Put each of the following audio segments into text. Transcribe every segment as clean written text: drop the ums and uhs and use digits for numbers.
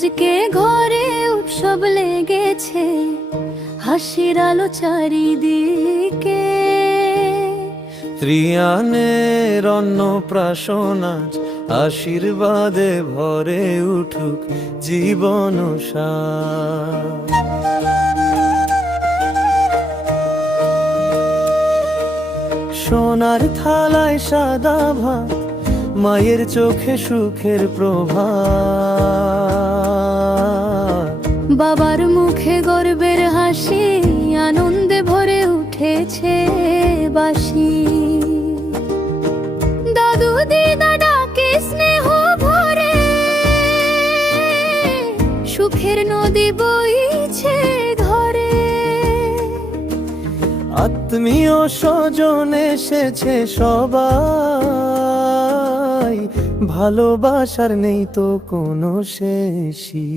আজকে ঘরে উৎসব লেগেছে, হাসির আলো চারিদিকে। ত্রিয়ানের অন্নপ্রাশন আজ আশীর্বাদে ভরে উঠুক জীবন সার। সোনার থালায় সাদা ভাত, মায়ের চোখে সুখের প্রভা। বাবার মুখে গর্বের হাসি, আনন্দে ভরে উঠেছে বাসি। দাদু দিদা ডাকে স্নেহ ভরে, সুখের নদী বইছে ঘরে। আত্মীয় স্বজন এসেছে সবাই, ভালোবাসার নেই তো কোনো শেষই।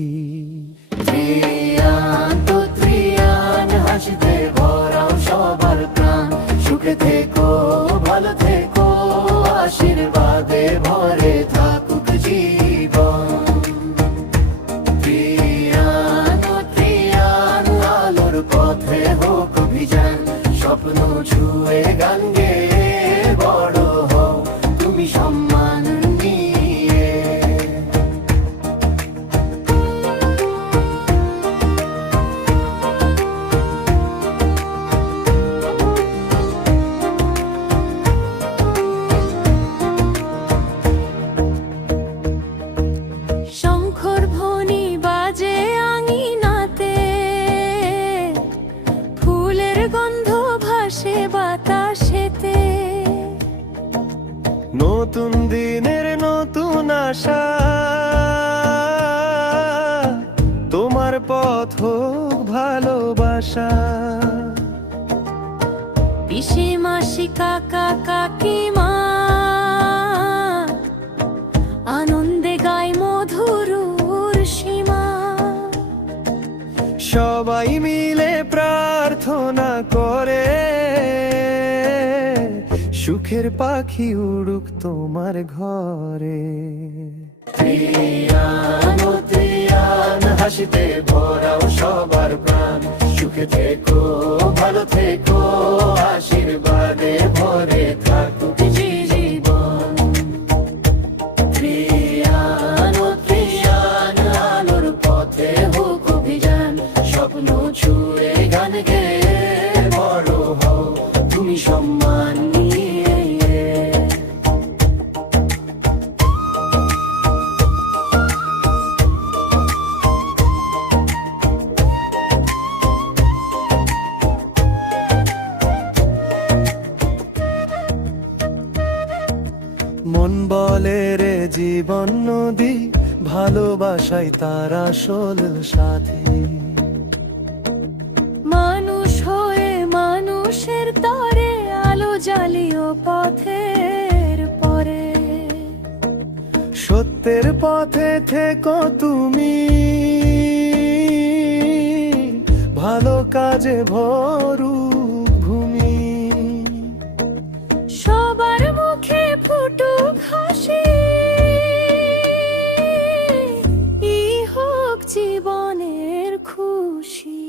ত্রিয়ান তো ত্রিয়ান, হাসিতে ভরাও সবার প্রাণ। সুখে থেকো, ভালো থেকো, আশীর্বাদে ভরে থাকুক জীবন। ত্রিয়ান তো ত্রিয়ান, আলোর পথে হোক অভিযান। স্বপ্ন ছুঁয়ে গান গেয়ে বড় হও তুমি সম্মান নিয়ে। শঙ্খর ধ্বনি বাজে আঙিনাতে, ফুলের গন্ধ ভাসে বাতাসেতে। নতুন দিনের নতুন আশা, তোমার পথ হোক ভালোবাসা। পিসি মাসি কাকা কাকিমা, আনন্দে গায় মধুর সীমা। সবাই মিলে প্রার্থনা করে, সুখের পাখি উড়ুক তোমার ঘরে। ত্রিয়ান ও ত্রিয়ান, হাসিতে ভরাও সবার প্রাণ। সুখে থেকো, ভালো থেকো, আশীর্বাদে ভরে থাকুক জীবন। ত্রিয়ান ও ত্রিয়ান, আলোর পথে হোক অভিযান। স্বপ্ন ছুঁয়ে গান গেয়ে বড় হও তুমি সম্মান নিয়ে। মন বলে রে জীবন নদী, ভালোবাসাই তার আসল সাথী। মানুষ হয়ে মানুষের তরে, আলো জ্বালিও পথের পরে। সত্যের পথে থেকো তুমি, ভালো কাজে ভরুক ভূমি। সবার মুখে ফুটুক হাসি, ই হোক জীবনের খুশি।